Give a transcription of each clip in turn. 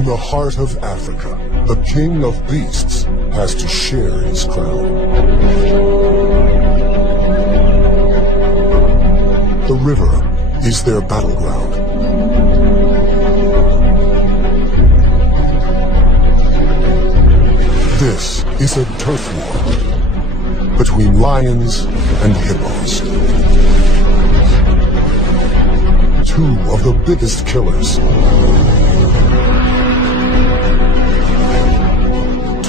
In the heart of Africa, the king of beasts has to share his crown. The river is their battleground. This is a turf war between lions and hippos. Two of the biggest killers.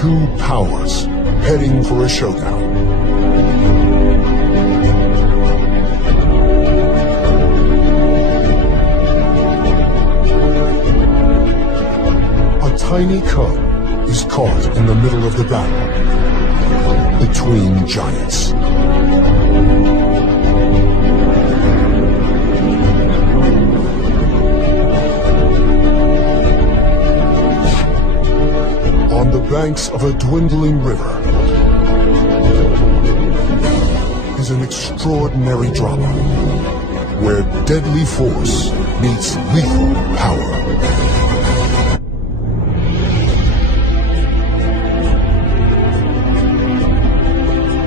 Two powers heading for a showdown. A tiny cub is caught in the middle of the battle between giants. On the banks of a dwindling river is an extraordinary drama where deadly force meets lethal power.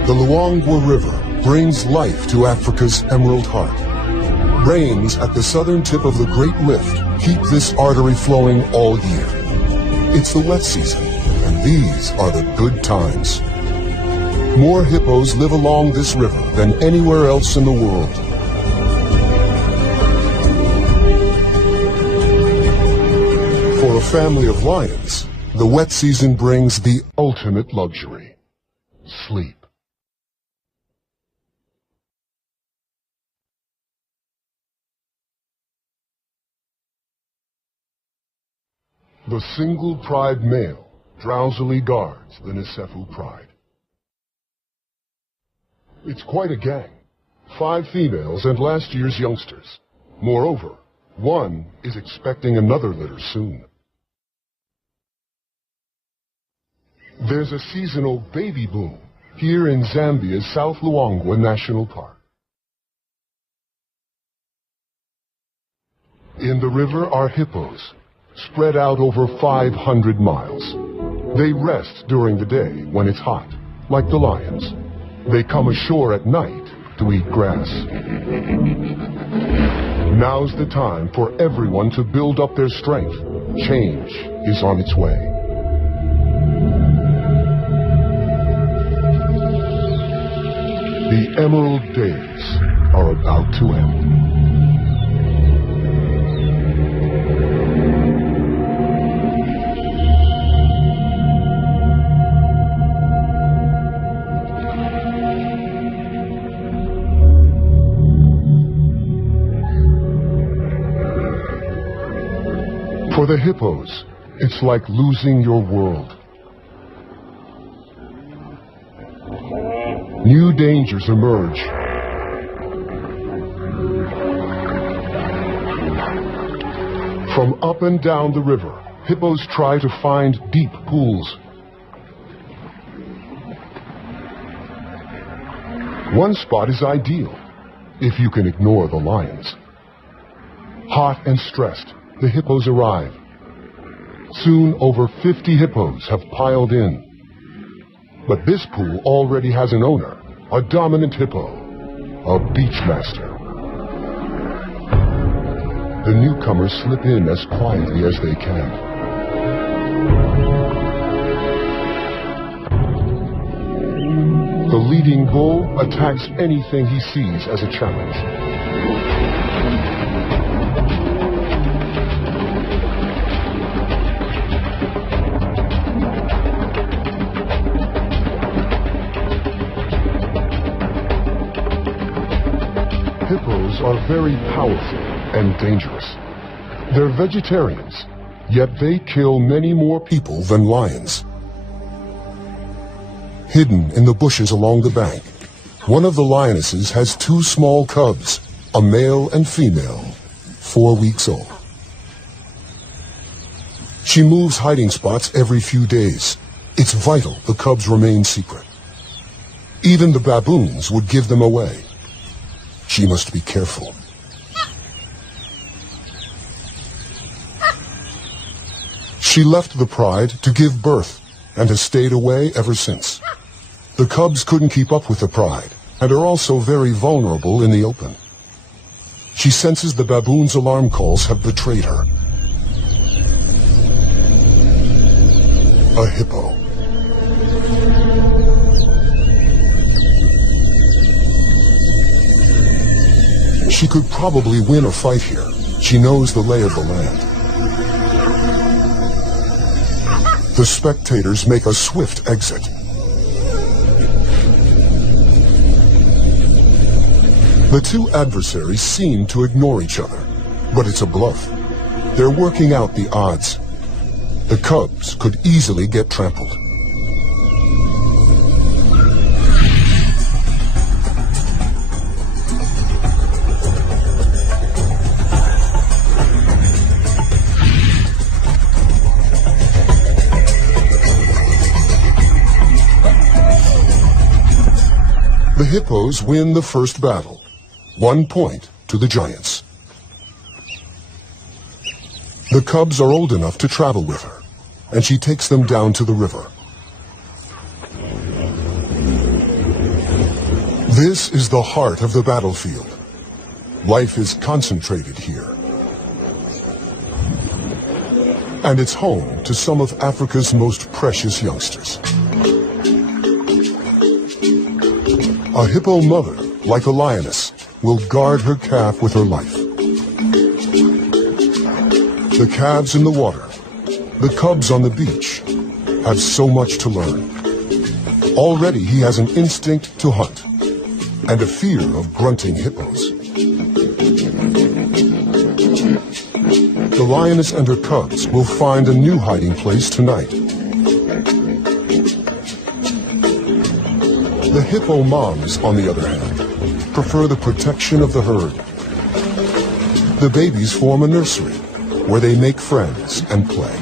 The Luangwa River brings life to Africa's Emerald Heart. Rains at the southern tip of the Great Rift keep this artery flowing all year. It's the wet season, and these are the good times. More hippos live along this river than anywhere else in the world. For a family of lions, the wet season brings the ultimate luxury: sleep. The single pride male drowsily guards the Nisefu pride. It's quite a gang. 5 females and last year's youngsters. Moreover, one is expecting another litter soon. There's a seasonal baby boom here in Zambia's South Luangwa National Park. In the river are hippos, spread out over 500 miles. They rest during the day when it's hot, like the lions. They come ashore at night to eat grass. Now's the time for everyone to build up their strength. Change is on its way. The Emerald Days are about to end. For the hippos, it's like losing your world. New dangers emerge. From up and down the river, hippos try to find deep pools. One spot is ideal, if you can ignore the lions. Hot and stressed, the hippos arrive. Soon, over 50 hippos have piled in. But this pool already has an owner, a dominant hippo, a beachmaster. The newcomers slip in as quietly as they can. The leading bull attacks anything he sees as a challenge. Hippos are very powerful and dangerous. They're vegetarians, yet they kill many more people than lions. Hidden in the bushes along the bank, one of the lionesses has 2 small cubs, a male and female, 4 weeks old. She moves hiding spots every few days. It's vital the cubs remain secret. Even the baboons would give them away. She must be careful. She left the pride to give birth and has stayed away ever since. The cubs couldn't keep up with the pride and are also very vulnerable in the open. She senses the baboon's alarm calls have betrayed her. A hippo. She could probably win a fight here. She knows the lay of the land. The spectators make a swift exit. The two adversaries seem to ignore each other, but it's a bluff. They're working out the odds. The cubs could easily get trampled. The hippos win the first battle. 1 point to the giants. The cubs are old enough to travel with her, and she takes them down to the river. This is the heart of the battlefield. Life is concentrated here. And it's home to some of Africa's most precious youngsters. A hippo mother, like a lioness, will guard her calf with her life. The calves in the water, the cubs on the beach, have so much to learn. Already he has an instinct to hunt and a fear of grunting hippos. The lioness and her cubs will find a new hiding place tonight. The hippo moms, on the other hand, prefer the protection of the herd. The babies form a nursery where they make friends and play.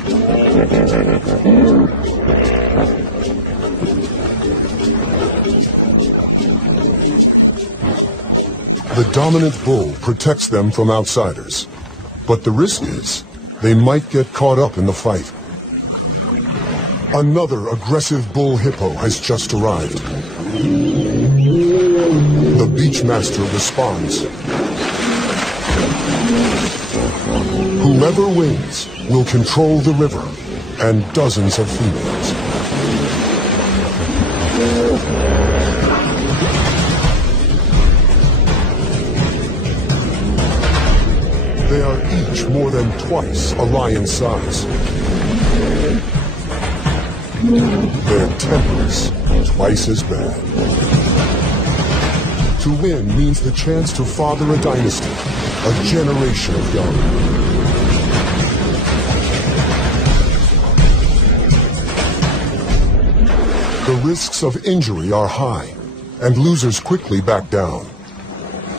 The dominant bull protects them from outsiders, but the risk is they might get caught up in the fight. Another aggressive bull hippo has just arrived. The beachmaster responds. Whoever wins will control the river and dozens of females. They are each more than twice a lion's size. Their tempers twice as bad. To win means the chance to father a dynasty, a generation of young. The risks of injury are high, and losers quickly back down.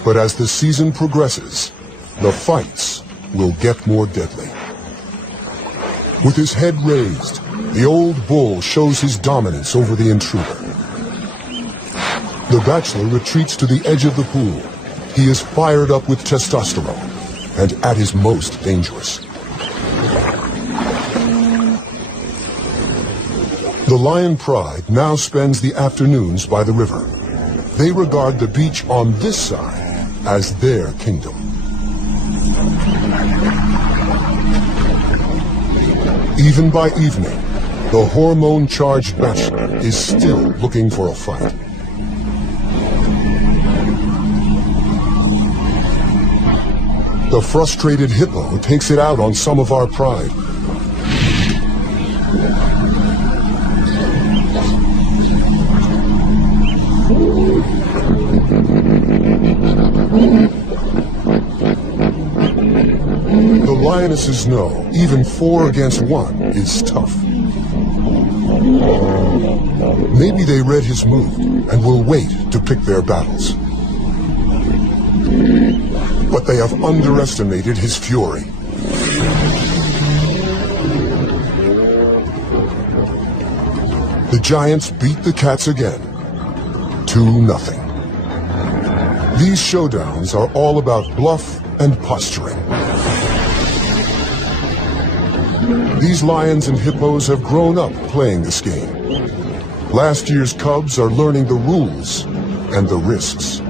But as the season progresses, the fights will get more deadly. With his head raised, the old bull shows his dominance over the intruder. The bachelor retreats to the edge of the pool. He is fired up with testosterone and at his most dangerous. The lion pride now spends the afternoons by the river. They regard the beach on this side as their kingdom. Even by evening, the hormone-charged bachelor is still looking for a fight. The frustrated hippo takes it out on some of our pride. The lionesses know even 4 against 1 is tough. Maybe they read his mood and will wait to pick their battles. But they have underestimated his fury. The giants beat the cats again, 2-0. These showdowns are all about bluff and posturing. These lions and hippos have grown up playing this game. Last year's cubs are learning the rules and the risks.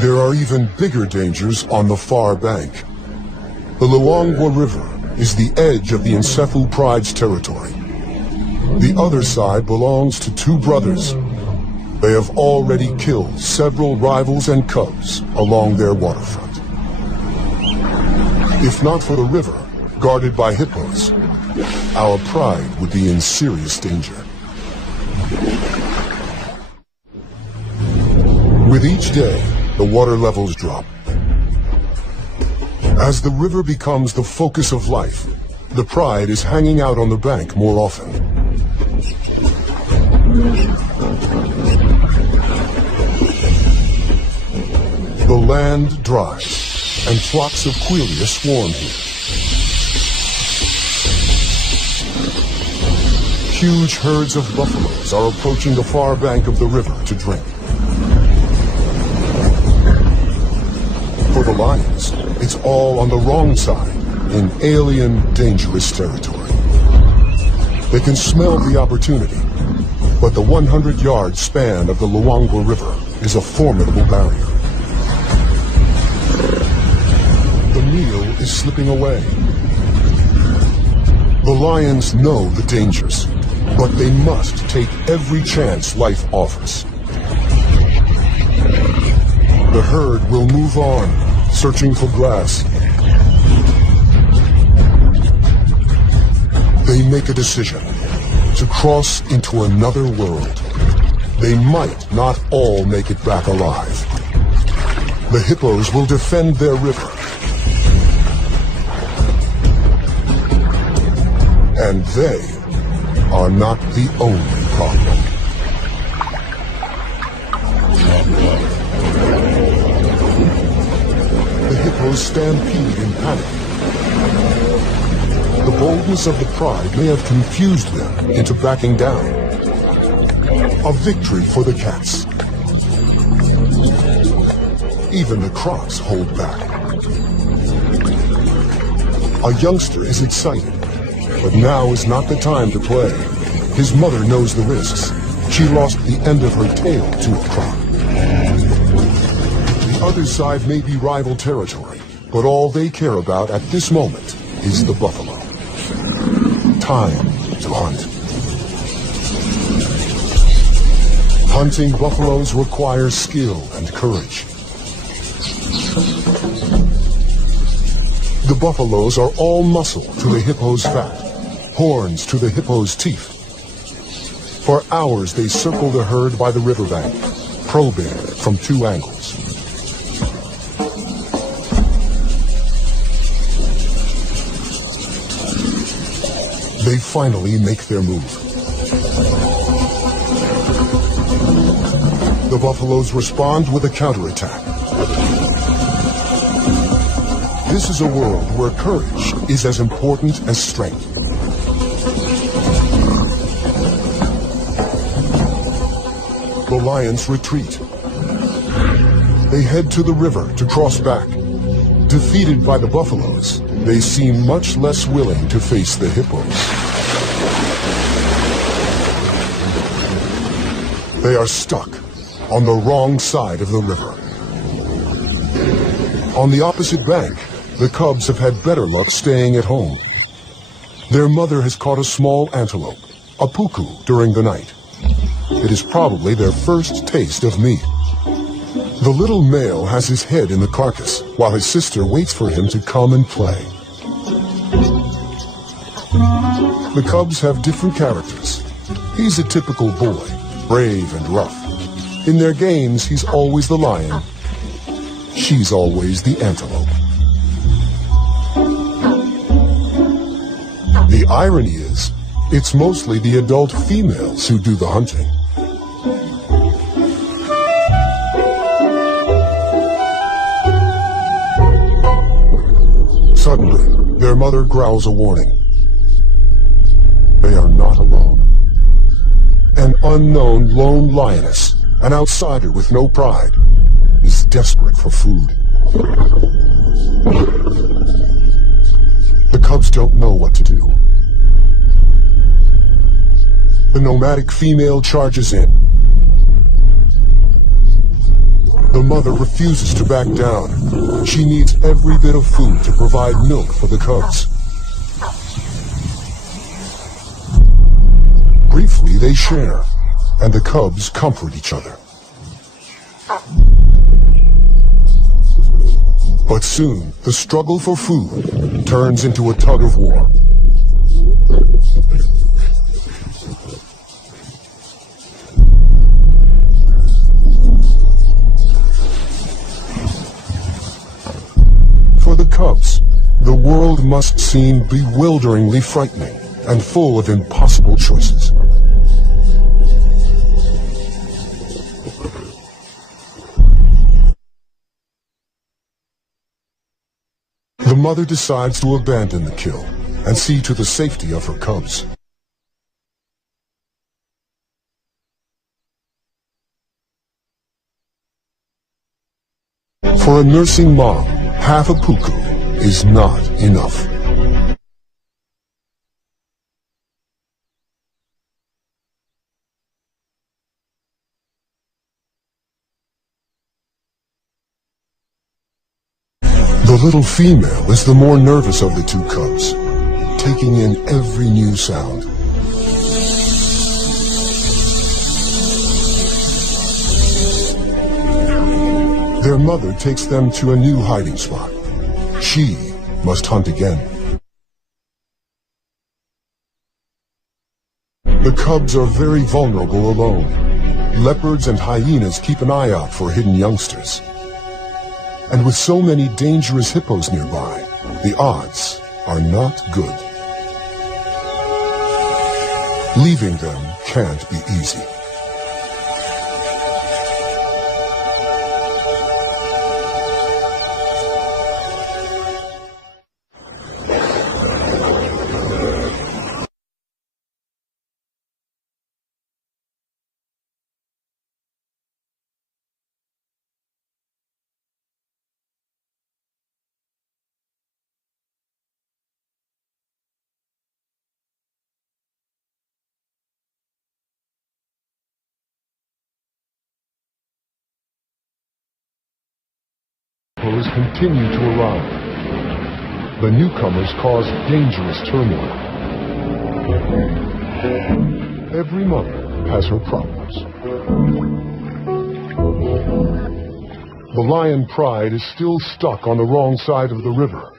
There are even bigger dangers on the far bank. The Luangwa River is the edge of the Nsefu Pride's territory. The other side belongs to two brothers. They have already killed several rivals and cubs along their waterfront. If not for the river, guarded by hippos, our pride would be in serious danger. With each day, the water levels drop. As the river becomes the focus of life, the pride is hanging out on the bank more often. The land dries, and flocks of quelea swarm here. Huge herds of buffaloes are approaching the far bank of the river to drink. For the lions, it's all on the wrong side, in alien, dangerous territory. They can smell the opportunity, but the 100-yard span of the Luangwa River is a formidable barrier. The meal is slipping away. The lions know the dangers, but they must take every chance life offers. The herd will move on, searching for grass. They make a decision to cross into another world. They might not all make it back alive. The hippos will defend their river. And they are not the only problem. The hippos stampede in panic. The boldness of the pride may have confused them into backing down. A victory for the cats. Even the crocs hold back. A youngster is excited, but now is not the time to play. His mother knows the risks. She lost the end of her tail to a croc. The other side may be rival territory, but all they care about at this moment is the buffalo. Time to hunt. Hunting buffaloes requires skill and courage. The buffaloes are all muscle to the hippo's fat, horns to the hippo's teeth. For hours they circle the herd by the riverbank, probing from two angles. They finally make their move. The buffaloes respond with a counterattack. This is a world where courage is as important as strength. The lions retreat. They head to the river to cross back. Defeated by the buffaloes, they seem much less willing to face the hippos. They are stuck on the wrong side of the river. On the opposite bank, the cubs have had better luck staying at home. Their mother has caught a small antelope, a puku, during the night. It is probably their first taste of meat. The little male has his head in the carcass, while his sister waits for him to come and play. The cubs have different characters. He's a typical boy, brave and rough. In their games, he's always the lion. She's always the antelope. The irony is, it's mostly the adult females who do the hunting. Suddenly, their mother growls a warning. They are not alone. An unknown lone lioness, an outsider with no pride, is desperate for food. The cubs don't know what to do. The nomadic female charges in. The mother refuses to back down. She needs every bit of food to provide milk for the cubs. Briefly, they share, and the cubs comfort each other. But soon, the struggle for food turns into a tug of war. For the cubs, the world must seem bewilderingly frightening and full of impossible choices. The mother decides to abandon the kill and see to the safety of her cubs. For a nursing mom, half a puku is not enough. The little female is the more nervous of the two cubs, taking in every new sound. Their mother takes them to a new hiding spot. She must hunt again. The cubs are very vulnerable alone. Leopards and hyenas keep an eye out for hidden youngsters. And with so many dangerous hippos nearby, the odds are not good. Leaving them can't be easy. Hippos continue to arrive. The newcomers cause dangerous turmoil. Every mother has her problems. The lion Pride is still stuck on the wrong side of the river.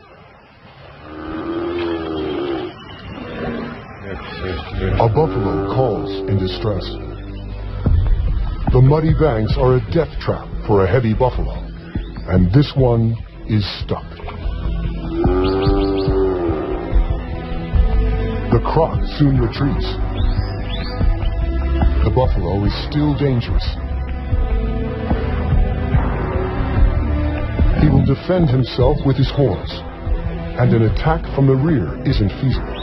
A buffalo calls in distress. The muddy banks are a death trap for a heavy buffalo, and this one is stuck. The croc soon retreats. The buffalo is still dangerous. He will defend himself with his horns, and an attack from the rear isn't feasible.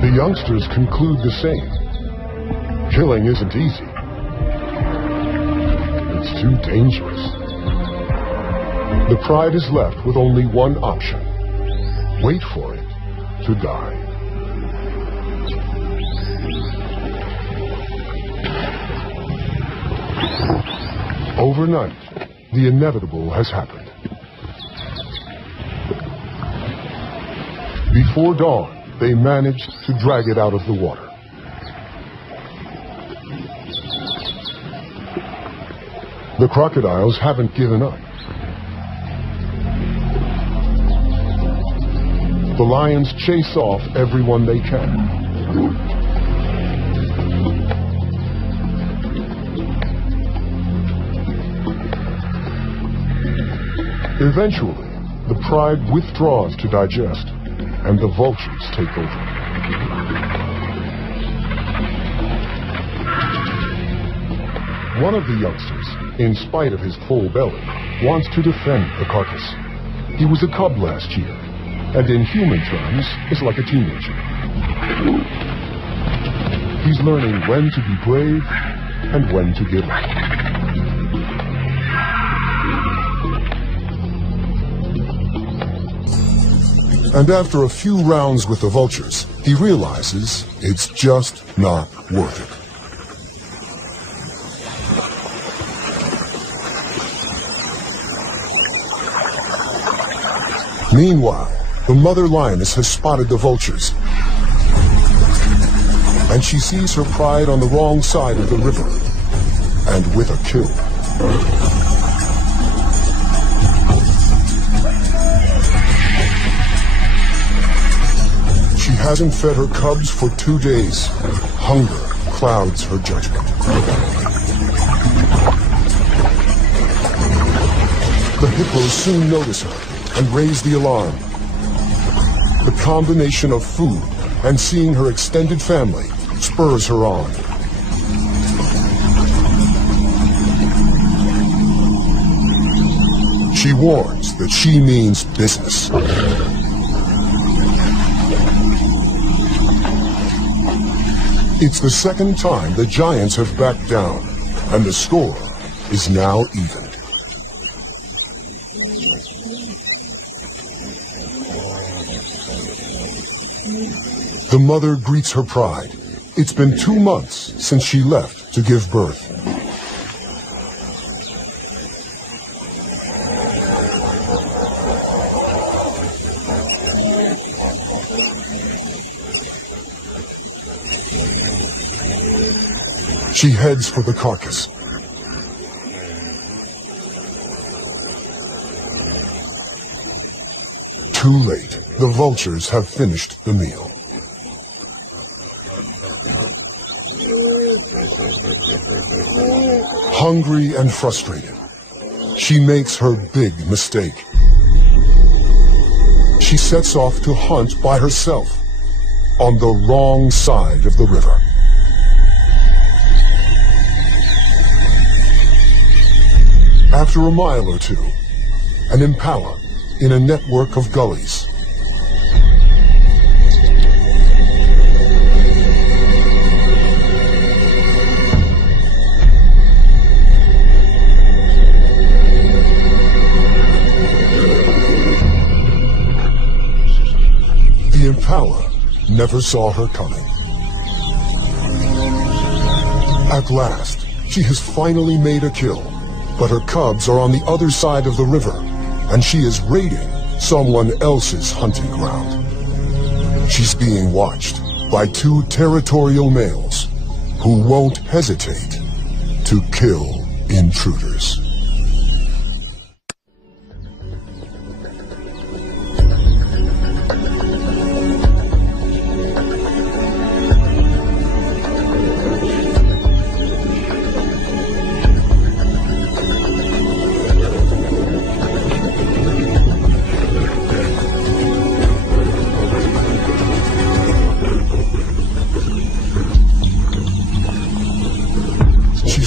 The youngsters conclude the same. Killing isn't easy. It's too dangerous. The pride is left with only one option. Wait for it to die. Overnight, the inevitable has happened. Before dawn, they managed to drag it out of the water. The crocodiles haven't given up. The lions chase off everyone they can. Eventually, the pride withdraws to digest, and the vultures take over. One of the youngsters, in spite of his full belly, wants to defend the carcass. He was a cub last year, and in human terms, is like a teenager. He's learning when to be brave and when to give up. And after a few rounds with the vultures, he realizes it's just not worth it. Meanwhile, the mother lioness has spotted the vultures, and she sees her pride on the wrong side of the river, and with a kill. She hasn't fed her cubs for 2 days. Hunger clouds her judgment. The hippos soon notice her and raise the alarm. The combination of food and seeing her extended family spurs her on. She warns that she means business. It's the second time the giants have backed down, and the score is now even. The mother greets her pride. It's been 2 months since she left to give birth. She heads for the carcass. Too late. The vultures have finished the meal. Hungry and frustrated, she makes her big mistake. She sets off to hunt by herself on the wrong side of the river. After a mile or two, an impala in a network of gullies. The impala never saw her coming. At last, she has finally made a kill, but her cubs are on the other side of the river, and she is raiding someone else's hunting ground. She's being watched by 2 territorial males who won't hesitate to kill intruders.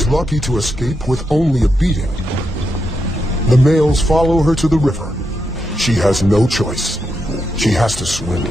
Lucky to escape with only a beating. The males follow her to the river. She has no choice. She has to swim.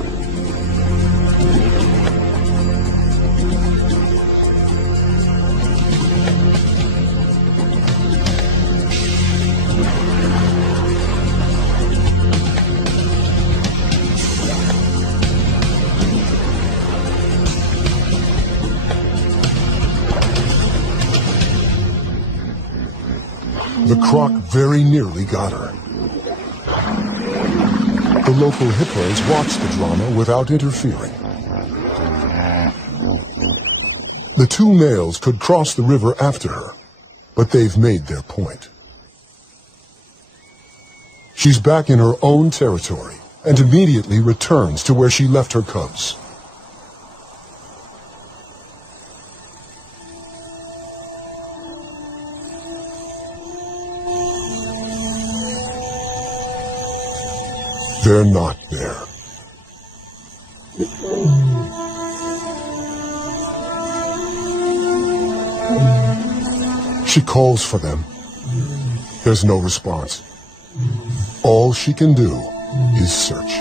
The croc very nearly got her. The local hippos watched the drama without interfering. The 2 males could cross the river after her, but they've made their point. She's back in her own territory and immediately returns to where she left her cubs. They're not there. She calls for them. There's no response. All she can do is search.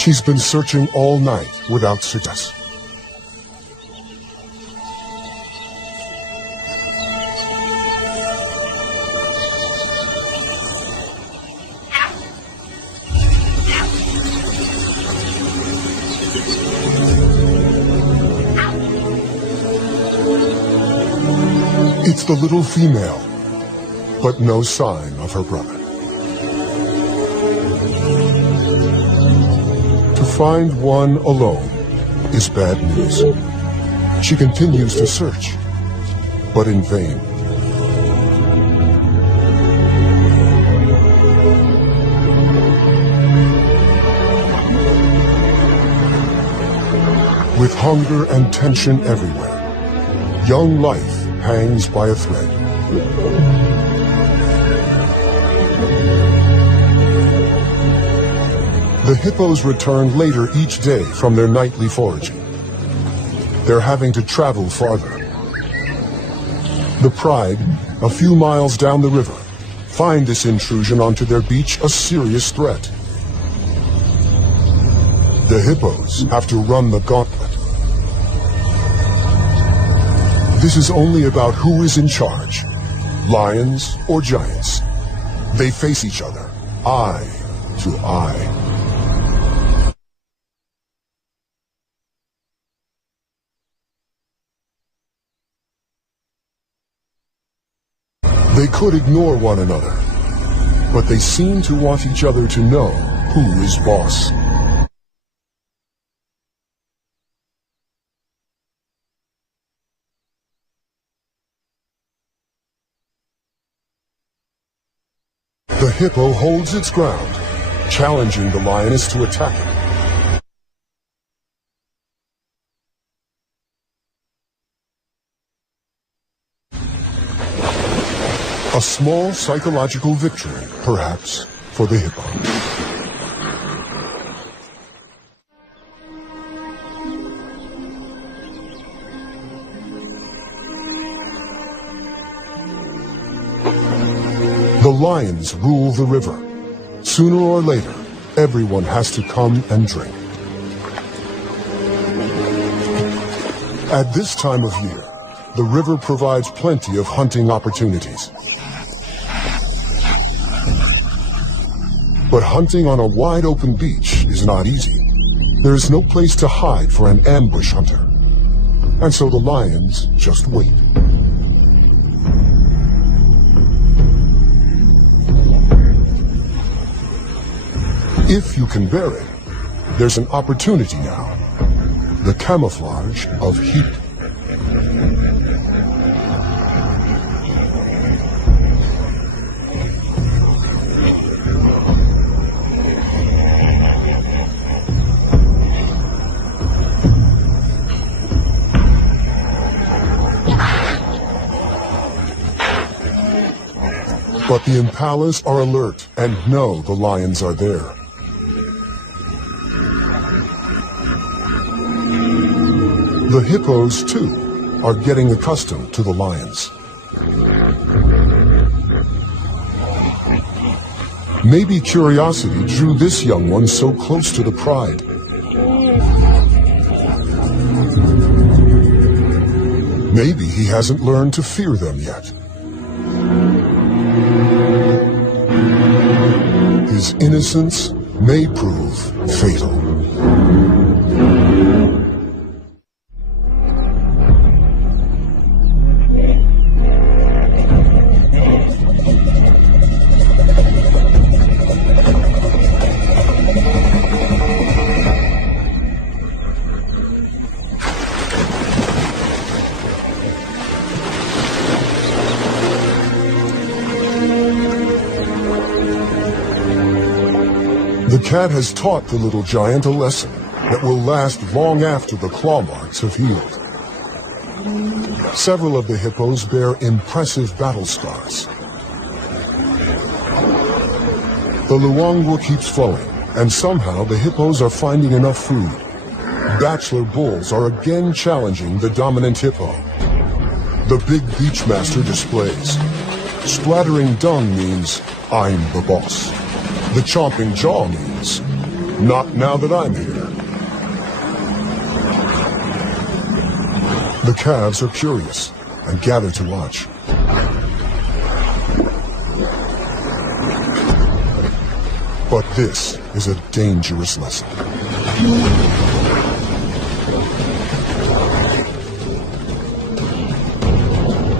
She's been searching all night without success. It's the little female, but no sign of her brother. To find one alone is bad news. She continues to search, but in vain. With hunger and tension everywhere, young life hangs by a thread. The hippos return later each day from their nightly foraging. They're having to travel farther. The Pride, a few miles down the river, find this intrusion onto their beach a serious threat. The hippos have to run the gauntlet. This is only about who is in charge, lions or giants. They face each other, eye to eye. They could ignore one another, but they seem to want each other to know who is boss. The hippo holds its ground, challenging the lioness to attack it. A small psychological victory, perhaps, for the hippo. The lions rule the river. Sooner or later, everyone has to come and drink. At this time of year, the river provides plenty of hunting opportunities. But hunting on a wide open beach is not easy. There is no place to hide for an ambush hunter. And so the lions just wait. If you can bear it, there's an opportunity now. The camouflage of heat. But the impalas are alert and know the lions are there. The hippos, too, are getting accustomed to the lions. Maybe curiosity drew this young one so close to the pride. Maybe he hasn't learned to fear them yet. His innocence may prove fatal. The cat has taught the little giant a lesson that will last long after the claw marks have healed. Several of the hippos bear impressive battle scars. The luangwa keeps flowing, and somehow the hippos are finding enough food. Bachelor bulls are again challenging the dominant hippo. The big beachmaster displays. Splattering dung means, I'm the boss. The chomping jaw means, Not now that I'm here. The calves are curious and gather to watch. But this is a dangerous lesson.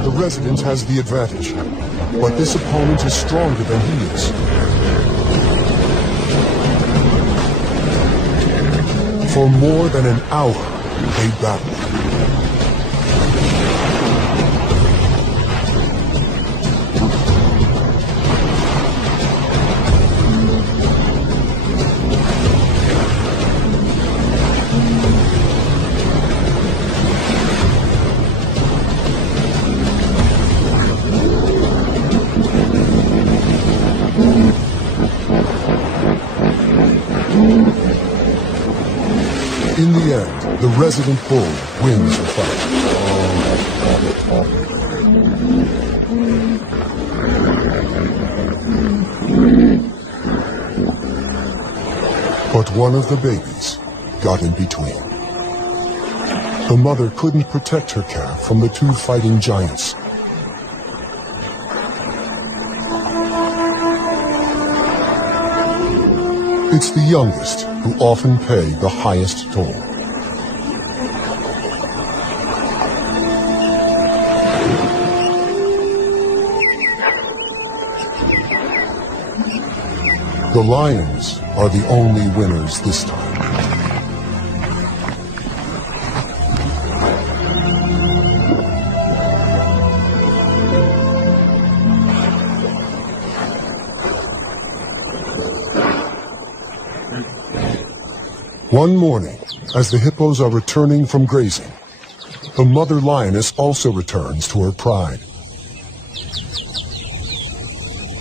The resident has the advantage, but this opponent is stronger than he is. For more than an hour, they battle. In the end, the resident bull wins the fight. But one of the babies got in between. The mother couldn't protect her calf from the two fighting giants. It's the youngest who often pay the highest toll. The lions are the only winners this time. One morning, as the hippos are returning from grazing, the mother lioness also returns to her pride.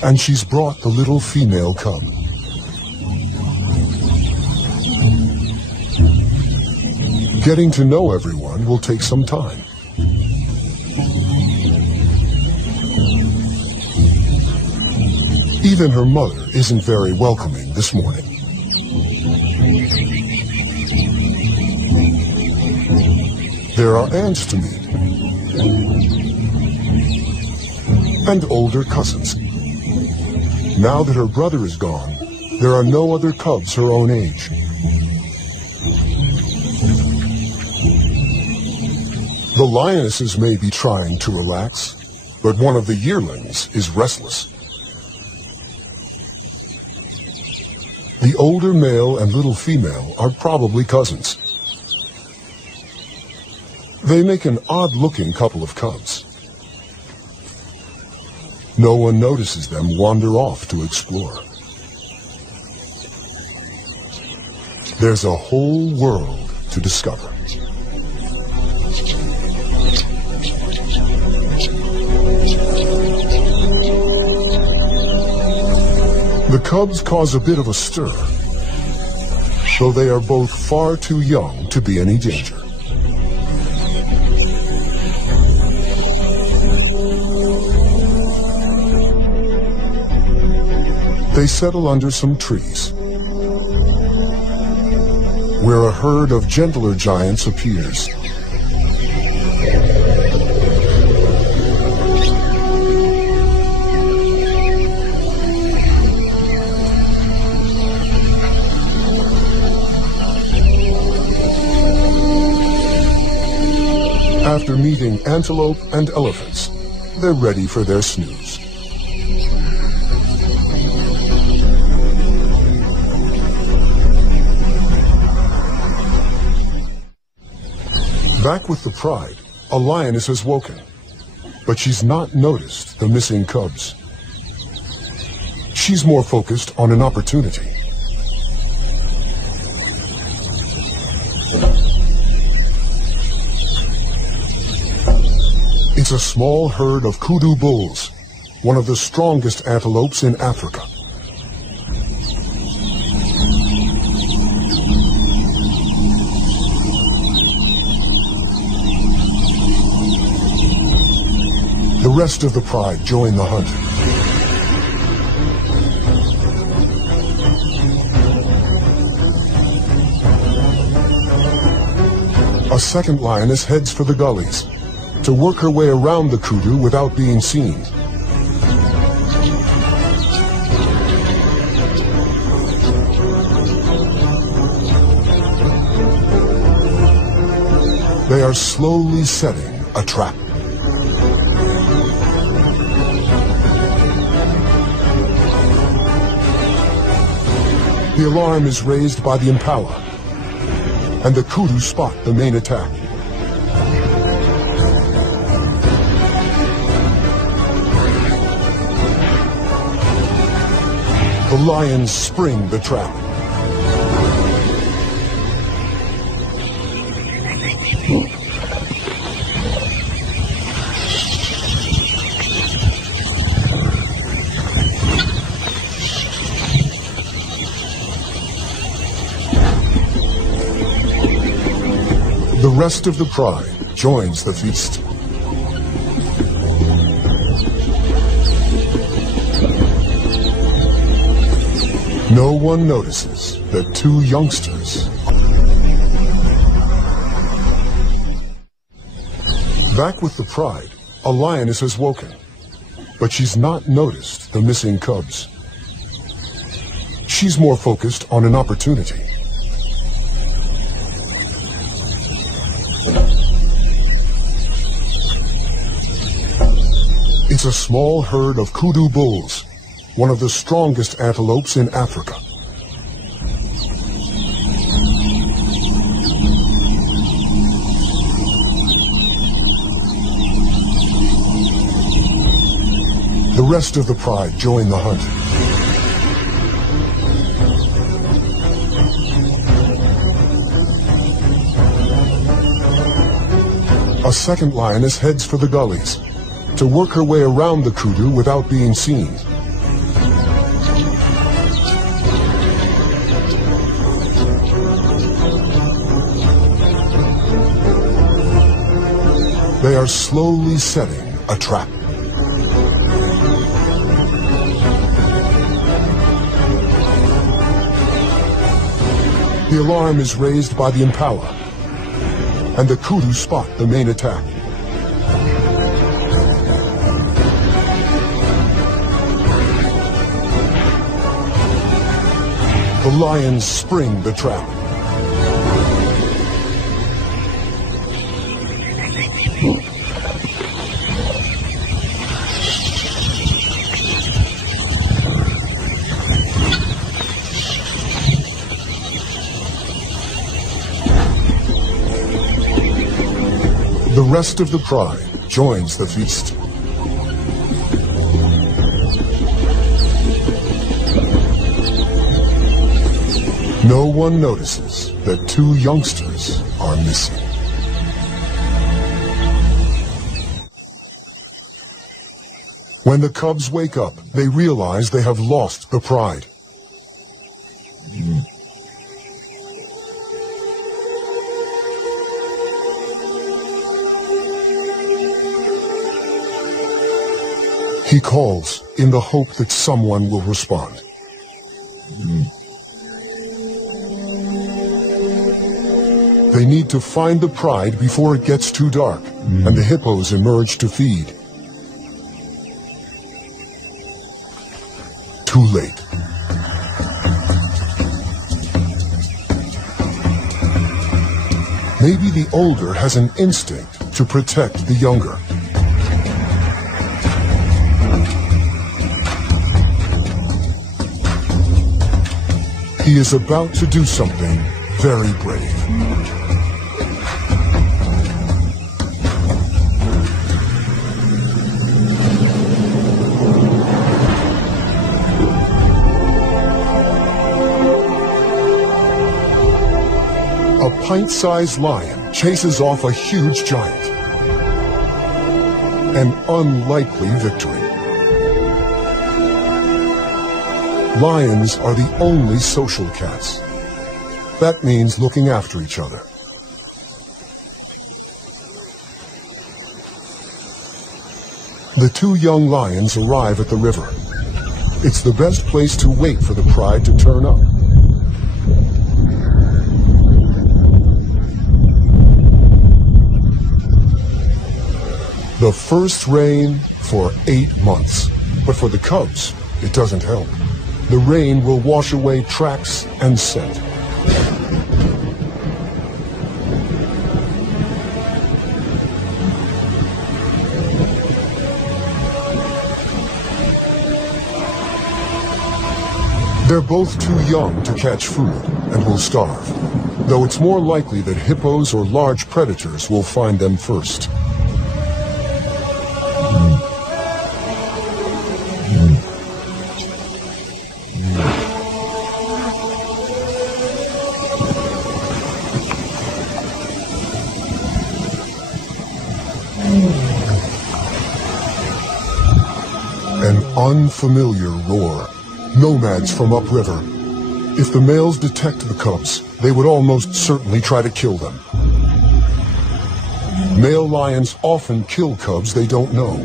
And she's brought the little female cub. Getting to know everyone will take some time. Even her mother isn't very welcoming this morning. There are aunts to meet, and older cousins. Now that her brother is gone, there are no other cubs her own age. The lionesses may be trying to relax, but one of the yearlings is restless. The older male and little female are probably cousins. They make an odd-looking couple of cubs. No one notices them wander off to explore. There's a whole world to discover. The cubs cause a bit of a stir, though they are both far too young to be any danger. They settle under some trees, where a herd of gentler giants appears. After meeting antelope and elephants, they're ready for their snooze. Back with the pride, a lioness has woken, but she's not noticed the missing cubs. She's more focused on an opportunity. It's a small herd of kudu bulls, one of the strongest antelopes in Africa. The rest of the pride join the hunt. A second lioness heads for the gullies to work her way around the kudu without being seen. They are slowly setting a trap. The alarm is raised by the impala, and the kudu spot the main attack. The lions spring the trap. The rest of the pride joins the feast. No one notices that two youngsters. Back with the pride, a lioness has woken, but she's not noticed the missing cubs. She's more focused on an opportunity. It's a small herd of kudu bulls, one of the strongest antelopes in Africa. The rest of the pride join the hunt. A second lioness heads for the gullies to work her way around the kudu without being seen. They are slowly setting a trap. The alarm is raised by the impala, and the kudu spot the main attack. The lions spring the trap. The rest of the pride joins the feast. No one notices that two youngsters are missing. When the cubs wake up, they realize they have lost the pride. He calls in the hope that someone will respond. They need to find the pride before it gets too dark, and the hippos emerge to feed. Too late. Maybe the older has an instinct to protect the younger. He is about to do something very brave. A pint-sized lion chases off a huge giant. An unlikely victory. Lions are the only social cats. That means looking after each other. The two young lions arrive at the river. It's the best place to wait for the pride to turn up. The first rain for 8 months. But for the cubs, it doesn't help. The rain will wash away tracks and scent. They're both too young to catch food and will starve, though it's more likely that hippos or large predators will find them first. An unfamiliar roar. Nomads from upriver. If the males detect the cubs, they would almost certainly try to kill them. Male lions often kill cubs they don't know.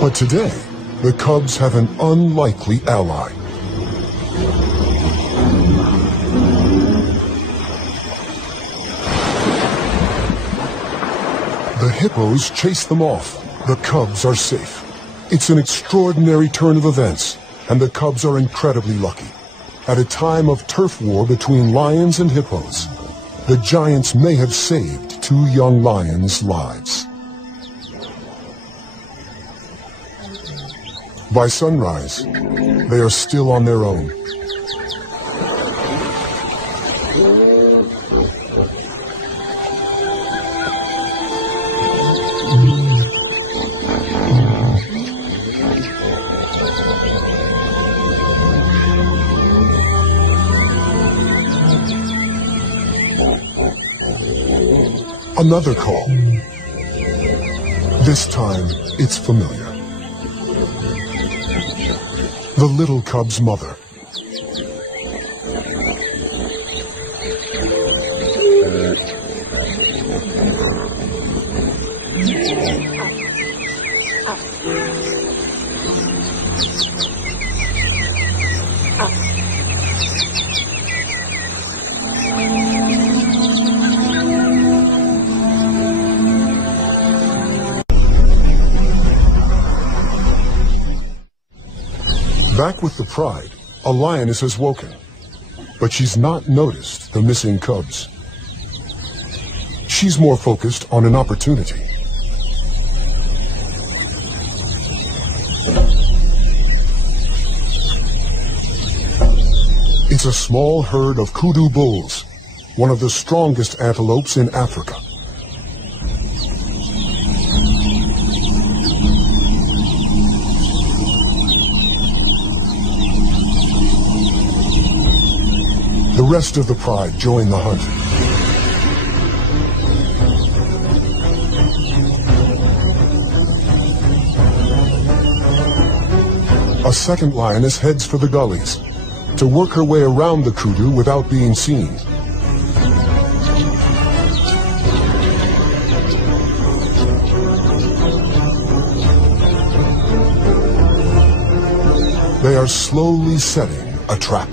But today, the cubs have an unlikely ally. The hippos chase them off. The cubs are safe. It's an extraordinary turn of events, and the cubs are incredibly lucky. At a time of turf war between lions and hippos, the giants may have saved 2 young lions' lives. By sunrise, they are still on their own. Another call. This time, it's familiar. The little cub's mother. Back with the pride, a lioness has woken, but she's not noticed the missing cubs. She's more focused on an opportunity. It's a small herd of kudu bulls, one of the strongest antelopes in Africa. The rest of the pride join the hunt. A second lioness heads for the gullies to work her way around the kudu without being seen. They are slowly setting a trap.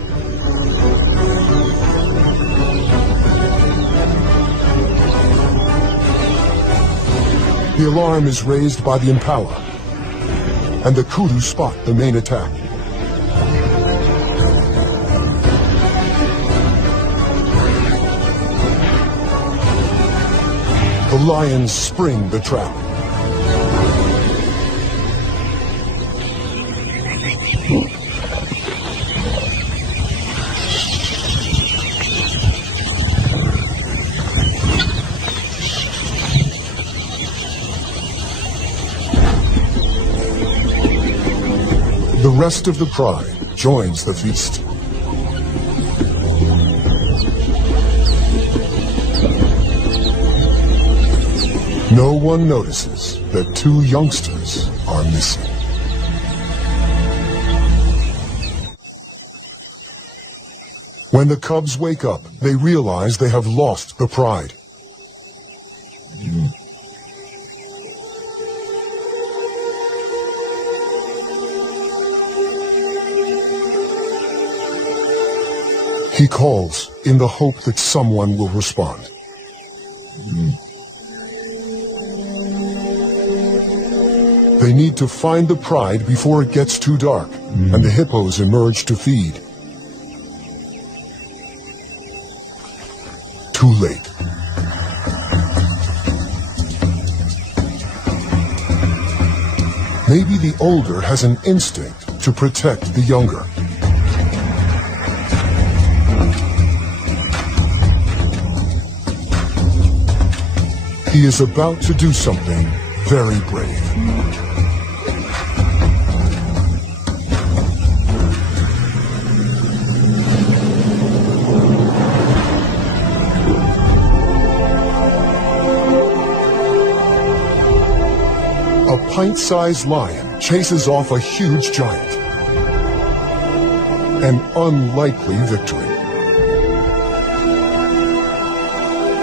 The alarm is raised by the impala, and the kudu spot the main attack. The lions spring the trap. The rest of the pride joins the feast. No one notices that 2 youngsters are missing. When the cubs wake up, they realize they have lost the pride. He calls in the hope that someone will respond. They need to find the pride before it gets too dark, and the hippos emerge to feed. Too late. Maybe the older has an instinct to protect the younger. He is about to do something very brave. A pint-sized lion chases off a huge giant. An unlikely victory.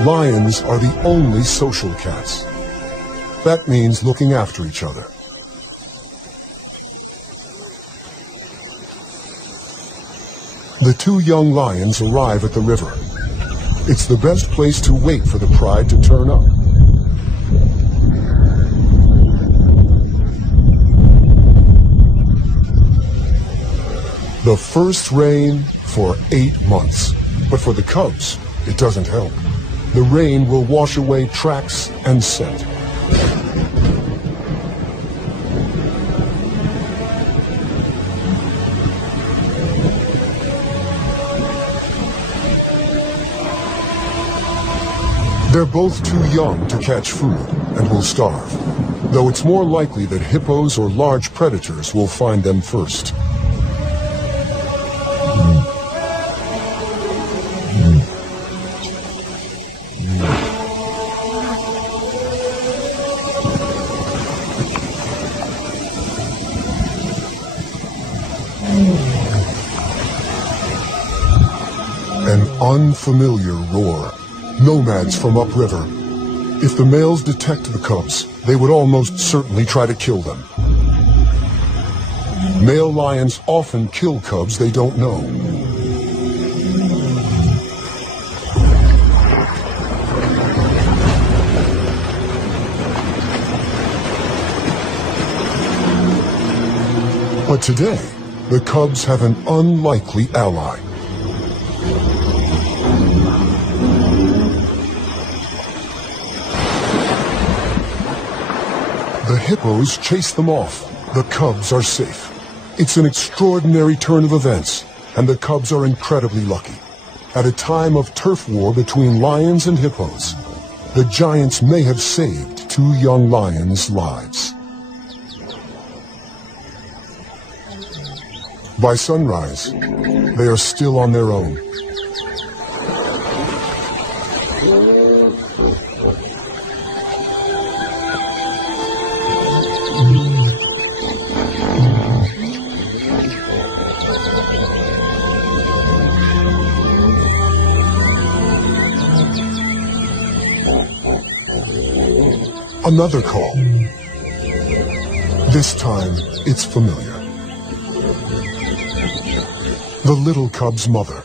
Lions are the only social cats. That means looking after each other. The two young lions arrive at the river. It's the best place to wait for the pride to turn up. The first rain for 8 months. But for the cubs, it doesn't help. The rain will wash away tracks and scent. They're both too young to catch food and will starve, though it's more likely that hippos or large predators will find them first. An unfamiliar roar. Nomads from upriver. If the males detect the cubs, they would almost certainly try to kill them. Male lions often kill cubs they don't know. But today, the cubs have an unlikely ally. The hippos chase them off. The cubs are safe. It's an extraordinary turn of events, and the cubs are incredibly lucky. At a time of turf war between lions and hippos, the giants may have saved two young lions' lives. By sunrise, they are still on their own. Another call. This time, it's familiar. The little cub's mother.